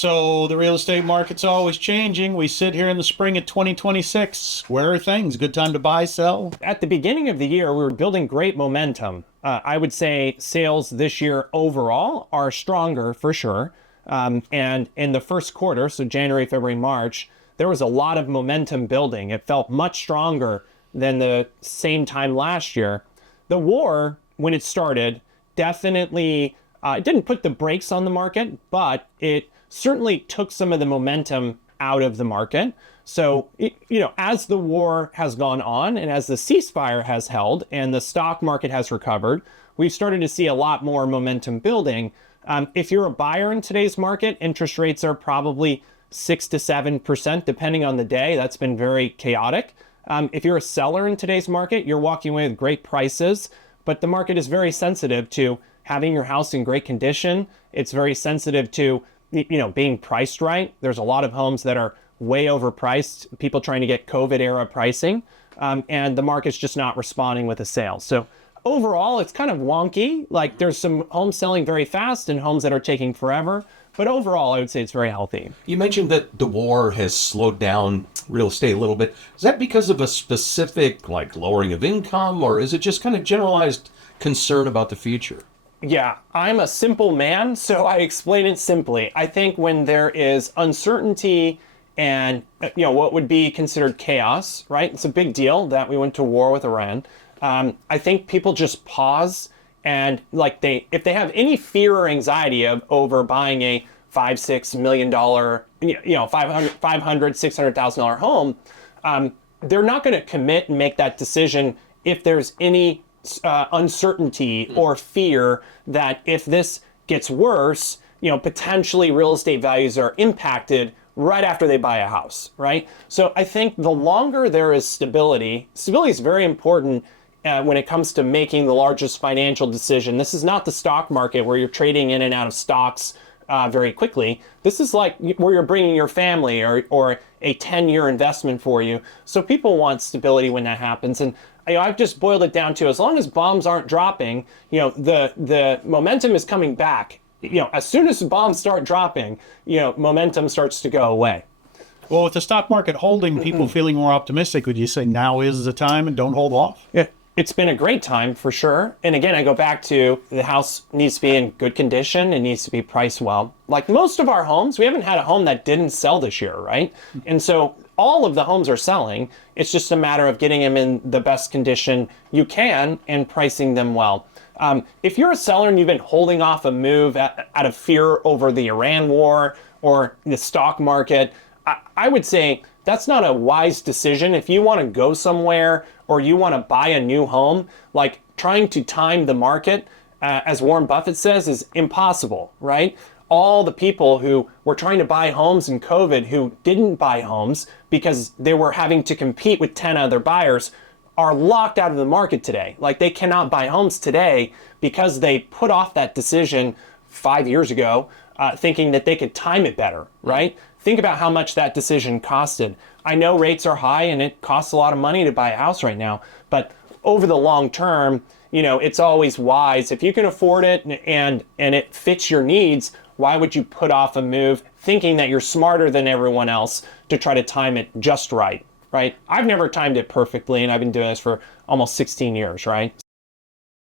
So the real estate market's always changing. We sit here in the spring of 2026. Where are things? Good time to buy, sell? At the beginning of the year, we were building great momentum. I would say sales this year overall are stronger for sure. And in the first quarter, so January, February, March, there was a lot of momentum building. It felt much stronger than the same time last year. The war, when it started, definitely it didn't put the brakes on the market, but it certainly took some of the momentum out of the market. So, as the war has gone on and as the ceasefire has held and the stock market has recovered, we've started to see a lot more momentum building. If you're a buyer in today's market, interest rates are probably 6 to 7%, depending on the day. That's been very chaotic. If you're a seller in today's market, you're walking away with great prices, but the market is very sensitive to having your house in great condition. It's very sensitive to, being priced right. There's a lot of homes that are way overpriced, people trying to get COVID era pricing, and the market's just not responding with a sale. So overall, it's kind of wonky. Like there's some homes selling very fast and homes that are taking forever. But overall, I would say it's very healthy. You mentioned that the war has slowed down real estate a little bit. Is that because of a specific, lowering of income, or is it just kind of generalized concern about the future? Yeah, I'm a simple man, so I explain it simply. I think when there is uncertainty and, what would be considered chaos, right? It's a big deal that we went to war with Iran. I think people just pause and if they have any fear or anxiety over buying a $5-6 million, $600,000 home, they're not going to commit and make that decision if there's any uncertainty or fear that if this gets worse, potentially real estate values are impacted right after they buy a house, right? So I think the longer there is stability is very important when it comes to making the largest financial decision. This is not the stock market where you're trading in and out of stocks very quickly. This is like where you're bringing your family or a 10-year investment for you. So people want stability when that happens. And I've just boiled it down to as long as bombs aren't dropping, the momentum is coming back. As soon as the bombs start dropping, momentum starts to go away. Well, with the stock market holding, people feeling more optimistic, would you say now is the time and don't hold off? Yeah. It's been a great time for sure. And again, I go back to the house needs to be in good condition. It needs to be priced well. Like most of our homes, we haven't had a home that didn't sell this year, right? And so all of the homes are selling. It's just a matter of getting them in the best condition you can and pricing them well. If you're a seller and you've been holding off a move out of fear over the Iran war or the stock market, I would say that's not a wise decision. If you want to go somewhere or you want to buy a new home, trying to time the market, as Warren Buffett says, is impossible, right? All the people who were trying to buy homes in COVID who didn't buy homes because they were having to compete with 10 other buyers are locked out of the market today. They cannot buy homes today because they put off that decision 5 years ago, thinking that they could time it better, right? Think about how much that decision costed. I know rates are high and it costs a lot of money to buy a house right now, but over the long term, it's always wise. If you can afford it and it fits your needs, why would you put off a move thinking that you're smarter than everyone else to try to time it just right? Right? I've never timed it perfectly, and I've been doing this for almost 16 years, right?